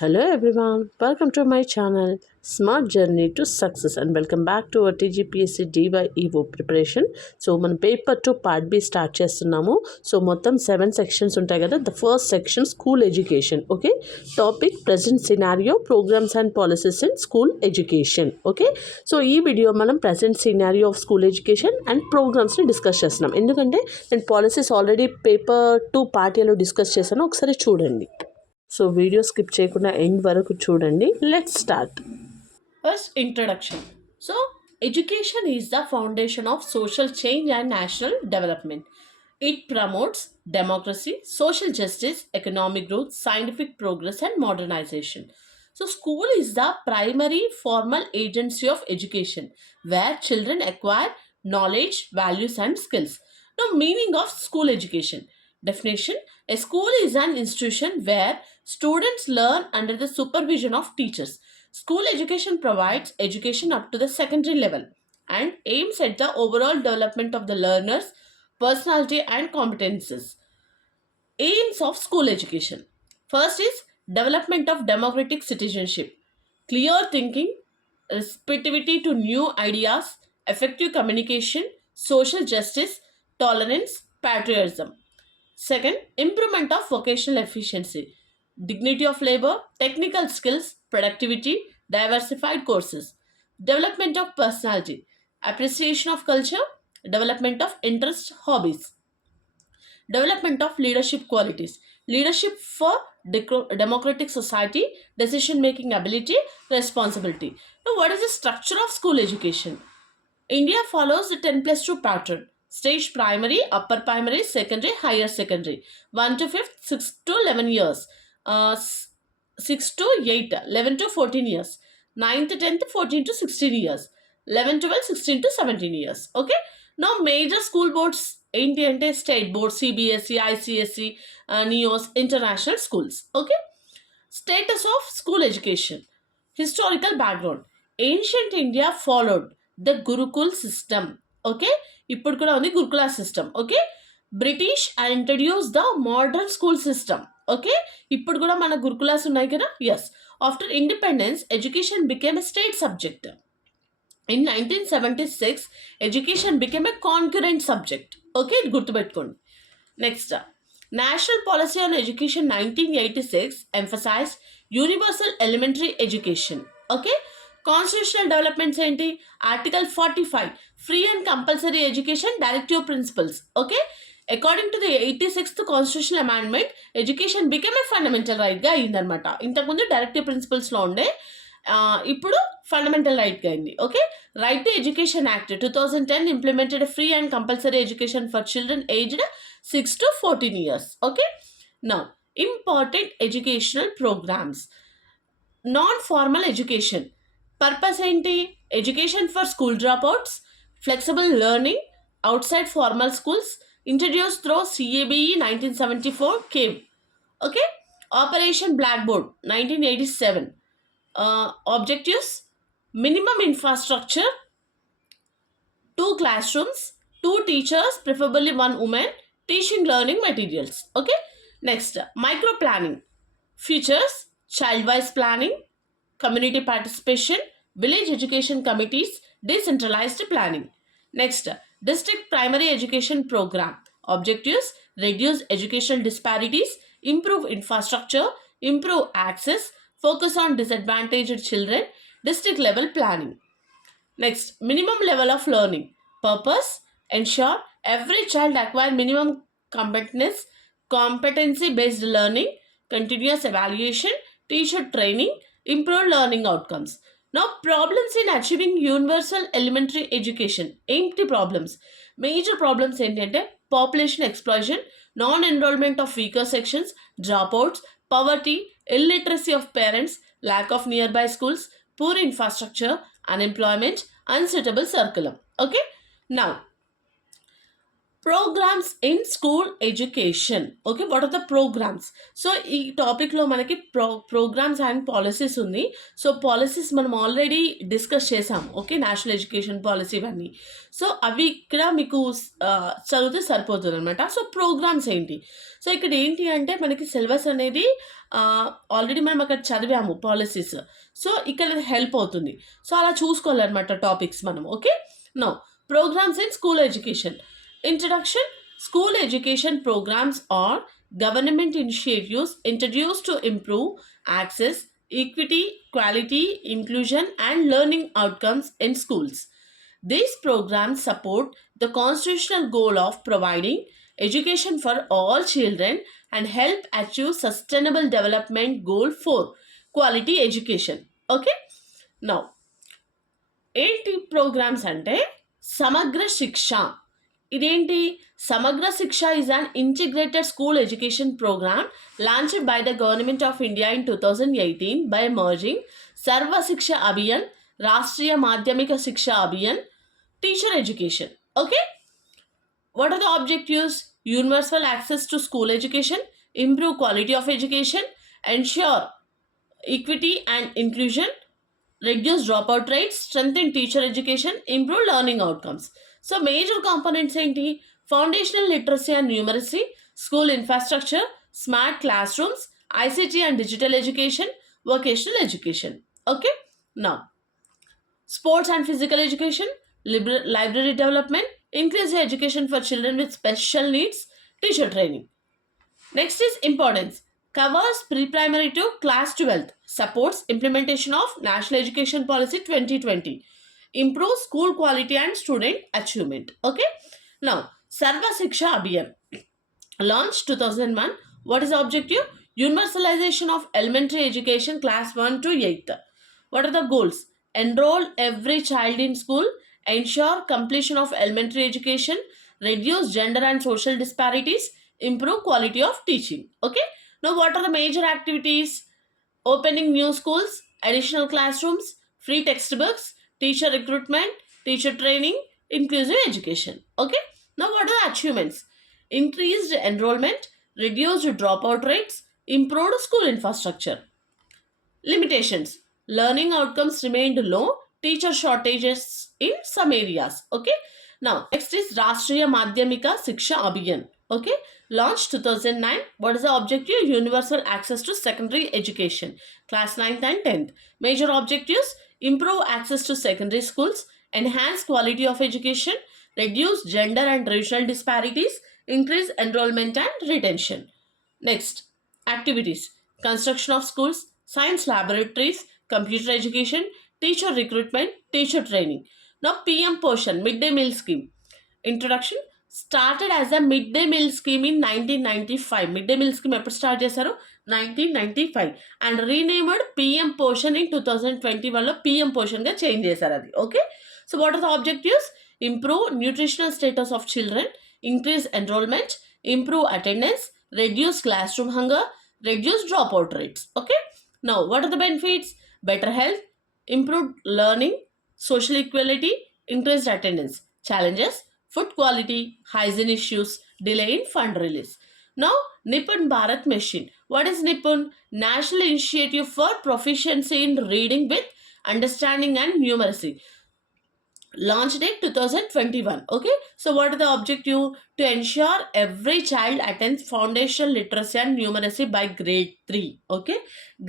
Hello everyone, welcome to my channel Smart Journey to Success and welcome back to our TGPSC DyEO preparation. So మనం paper 2 part B start చేస్తున్నాము. So మొత్తం 7 sections ఉంటాయి కదా. The first section school education. Okay, topic present scenario programmes and policies in school education. Okay, so ఈ video మనం present scenario of school education and ప్రోగ్రామ్స్ని discuss చేస్తున్నాం. ఎందుకంటే నేను పాలసీస్ ఆల్రెడీ పేపర్ 2 పార్ట్ ఏలో డిస్కస్ చేశాను, ఒకసారి చూడండి. సో వీడియో స్కిప్ చేయకుండా ఎండ్ వరకు చూడండి. Let's start. First, introduction. So, education is the foundation of social change and national development. It promotes democracy, social justice, economic growth, scientific progress, and modernization. So, school is the primary formal agency of education where children acquire knowledge, values, and skills. Now, meaning of school education. Definition: a school is an institution where students learn under the supervision of teachers. School education provides education up to the secondary level and aims at the overall development of the learner's personality and competences. Aims of school education. First is development of democratic citizenship, clear thinking, receptivity to new ideas, effective communication, social justice, tolerance, patriotism. Second, improvement of vocational efficiency, dignity of labor, technical skills, productivity, diversified courses, development of personality, appreciation of culture, development of interest, hobbies, development of leadership qualities, leadership for democratic society, decision making ability, responsibility. Now, what is the structure of school education? India follows the 10 plus 2 pattern. Stage primary, upper primary, secondary, higher secondary. 1 to 5th, 6 to 11 years. 6 to 8, 11 to 14 years. 9th to 10th, 14 to 16 years. 11, 12, 16 to 17 years. Okay. Now, major school boards, Indian state board, CBSE, ICSE, NEOS, international schools. Okay. Status of school education. Historical background. Ancient India followed the Gurukul system. Okay, ఇప్పుడు కూడా ఉంది Gurukul system. Okay, British introduce the modern school system. Okay, ఇప్పుడు కూడా మన గురుకులాస్ ఉన్నాయి కదా. Yes, after independence education became a state subject. In 1976 education became a concurrent subject. Okay, గుర్తుపెట్టుకోండి. Next, national policy on education 1986 emphasized universal elementary education. Okay, constitutional developments ఏంటి? Article 45 free and compulsory education directive principles. Okay, according to the 86th constitutional amendment education become a fundamental రైట్గా అయిందనమాట. ఇంతకుముందు directive ప్రిన్సిపల్స్లో ఉండే, ఇప్పుడు fundamental రైట్గా అయింది. Okay, right to education act 2010 implemented free and compulsory education for children aged 6 to 14 years. Okay, now important educational programmes. Non formal education purpose ఏంటి? Education for school dropouts, flexible learning outside formal schools, introduce through CABE 1974 కేవ్. Okay, operation black board 1987. ఆబ్జెక్టివ్స్: minimum infrastructure, 2 classrooms, 2 teachers, preferably 1 woman, teaching learning materials. Okay, next, micro planning features: child-wise planning, community participation, village education committees, decentralized planning. Next, district primary education program. Objectives: reduce educational disparities, improve infrastructure, improve access, focus on disadvantaged children, district level planning. Next, minimum level of learning. Purpose: ensure every child acquire minimum competence, competency based learning, continuous evaluation, teacher training, improve learning outcomes. Now, problems in achieving universal elementary education. ఏంటి problems? Major problems ఏంటంటే population explosion, non enrolment of weaker sections, dropouts, poverty, illiteracy of parents, lack of nearby schools, poor infrastructure, unemployment, unsuitable curriculum. Okay, now programs in school education. Okay, what are the programs? So ఈ టాపిక్లో మనకి programs and policies ఉంది. So policies మనం already discuss చేసాం. Okay, national education policy ఇవన్నీ. So అవి ఇక్కడ మీకు చదివితే సరిపోతుంది అనమాట. సో ప్రోగ్రామ్స్ ఏంటి? సో ఇక్కడ ఏంటి అంటే మనకి సిలబస్ అనేది ఆల్రెడీ మనం అక్కడ చదివాము పాలసీస్. సో ఇక్కడ హెల్ప్ అవుతుంది. సో అలా చూసుకోవాలన్నమాట టాపిక్స్ మనం. Okay, now programs in school education. Introduction. School education programs are government initiatives introduced to improve access, equity, quality, inclusion, and learning outcomes in schools. These programs support the constitutional goal of providing education for all children and help achieve sustainable development goal 4, quality education. Okay, now ఏంటి programmes అంటే సమగ్ర శిక్ష. ఇదేంటి? సమగ్ర శిక్ష is an integrated school education program launched by the government of India in 2018 by merging Sarva Shiksha Abhiyan, Rashtriya Madhyamika Shiksha Abhiyan, teacher education. Okay, what are the objectives? Universal access to school education, improve quality of education, ensure equity and inclusion, reduce dropout rates, strengthen teacher education, improve learning outcomes. So major components ఏంటి? Foundational literacy and numeracy, school infrastructure, smart classrooms, ICT and digital education, vocational education. Okay, now sports and physical education, library development, inclusive education for children with special needs, teacher training. Next is importance. Covers pre-primary to class 12th. Supports implementation of National Education Policy 2020. Improves school quality and student achievement. Okay. Now, Sarva Shiksha Abhiyan. Launched 2001. What is the objective? Universalization of elementary education class 1 to 8th. What are the goals? Enroll every child in school. Ensure completion of elementary education. Reduce gender and social disparities. Improve quality of teaching. Okay. Now, what are the major activities? Opening new schools, additional classrooms, free textbooks, teacher recruitment, teacher training, inclusive education. Okay. Now, what are the achievements? Increased enrollment, reduced dropout rates, improved school infrastructure. Limitations. Learning outcomes remained low, teacher shortages in some areas. Okay. Now, next is Rashtriya Madhyamika Shiksha Abhiyan. Okay, launched 2009. What is the objective? Universal access to secondary education, class 9th and 10th. Major objectives: improve access to secondary schools, enhance quality of education, reduce gender and regional disparities, increase enrollment and retention. Next, activities: construction of schools, science laboratories, computer education, teacher recruitment, teacher training. Now, PM POSHAN midday meal scheme. Introduction. Started as a midday meal scheme in 1995. Midday meal scheme ఎప్పుడు start చేశారు? 1995. And renamed PM Poshan in 2021లో PM పోషన్గా change చేశారు అది. Okay, so what are the objectives? Improve nutritional status of children, increase enrolment, improve attendance, reduce class room hunger, reduce drop out rates. Okay, now what are the benefits? Better health, improved learning, social equality, increased attendance. Challenges: food quality, hygiene issues, delay in fund release. Now, NIPUN Bharat machine. What is NIPUN? National Initiative for Proficiency in Reading with Understanding and Numeracy. Launch date 2021. Okay, so what are the objective? To ensure every child attends foundational literacy and numeracy by grade 3. Okay,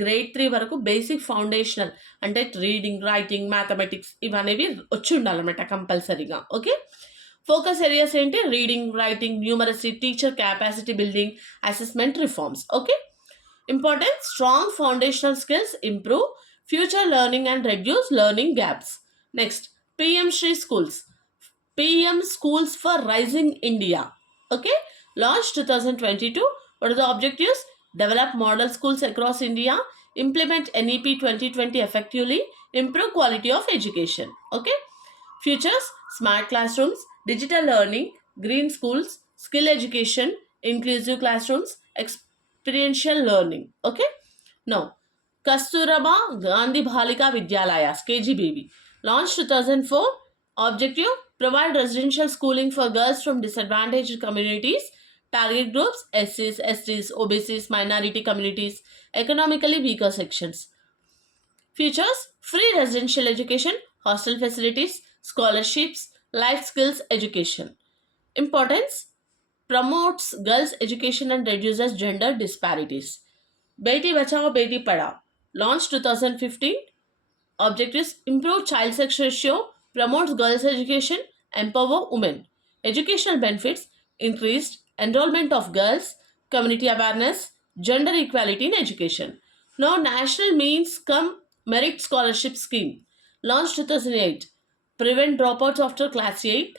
grade 3 వరకు basic foundational అంటే reading, writing, mathematics ఇవనేవి వచ్చి ఉండాలన్నమాట కంపల్సరీగా. Okay, focus areas ఏంటి? Reading, writing, numeracy, teacher capacity building, assessment reforms. Okay, important: strong foundational skills, improve future learning and reduce learning gaps. Next, PM SHRI Schools. PM Schools for Rising India. Okay, launched 2022. What are the objectives? Develop model schools across India, implement NEP 2020 effectively, improve quality of education. Okay, futures: smart classrooms, digital learning, green schools, skill education, inclusive classrooms, experiential learning. Okay, now Kasturba Gandhi Balika Vidyalayas, KGBV. Launched 2004. Objective: provide residential schooling for girls from disadvantaged communities. Target groups: SCs, STs, OBCs, minority communities, economically weaker sections. Features: free residential education, hostel facilities, scholarships, life skills education. Importance: promotes girls' education and reduces gender disparities. Beti Bachao Beti Padhao, launched 2015. Objectives: improve child sex ratio, promotes girls' education, empower women. Educational benefits: increased enrollment of girls, community awareness, gender equality in education. Now, National Means Come Merit Scholarship Scheme, launched 2008. Prevent dropouts after class 8,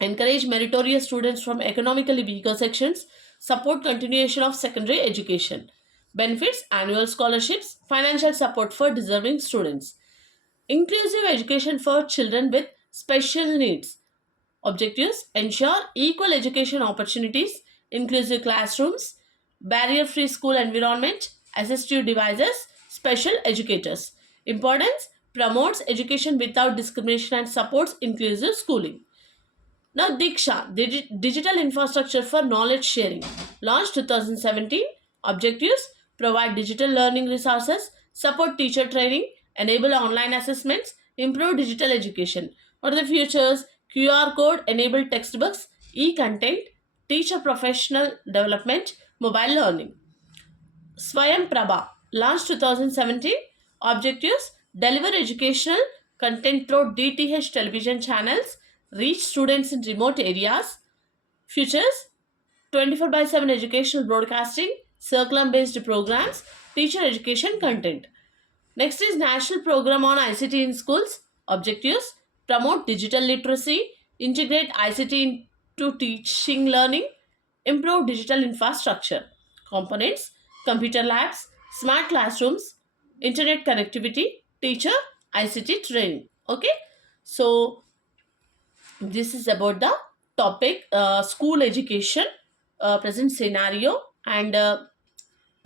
encourage meritorious students from economically weaker sections, support continuation of secondary education. Benefits: annual scholarships, financial support for deserving students. Inclusive education for children with special needs. Objectives: ensure equal education opportunities, inclusive classrooms, barrier free school environment, assistive devices, special educators. Importance: promotes education without discrimination and supports inclusive schooling. Now, Diksha, digital infrastructure for knowledge sharing, launched 2017. Objectives: provide digital learning resources, support teacher training, enable online assessments, improve digital education. What are the features? QR code enabled textbooks, e content, teacher professional development, mobile learning. Swayam Prabha, launched 2017. Objectives: deliver educational content through DTH television channels, reach students in remote areas. Features: 24 by 7 educational broadcasting, curriculum based programs, teacher education content. Next is National Program on ICT in Schools. Objectives: promote digital literacy, integrate ICT into teaching learning, improve digital infrastructure. Components: computer labs, smart classrooms, internet connectivity, teacher ICT training. Okay, so this is about the topic school education, present scenario, and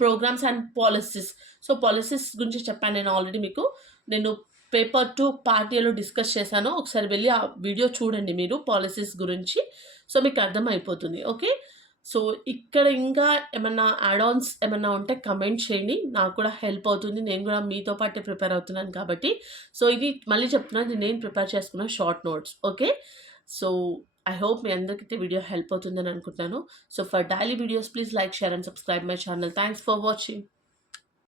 programs and policies. So policies గురించి చెప్పాను నేను already మీకు. నేను paper 2 part ఏలో discuss చేశాను. ఒకసారి వెళ్ళి ఆ వీడియో చూడండి మీరు పాలసీస్ గురించి. సో మీకు అర్థమైపోతుంది. ఓకే, సో ఇక్కడ ఇంకా ఏమన్నా యాడ్ ఆన్స్ ఏమన్నా ఉంటే కమెంట్ చేయండి, నాకు కూడా హెల్ప్ అవుతుంది. నేను కూడా మీతో పాటే ప్రిపేర్ అవుతున్నాను కాబట్టి. సో ఇది మళ్ళీ చెప్తున్నాను, ఇది నేను ప్రిపేర్ చేసుకున్న short notes. Okay, so I hope మీ అందరికీ వీడియో హెల్ప్ అవుతుందని అనుకుంటున్నాను. So for daily videos please like, share and subscribe my channel. Thanks for watching.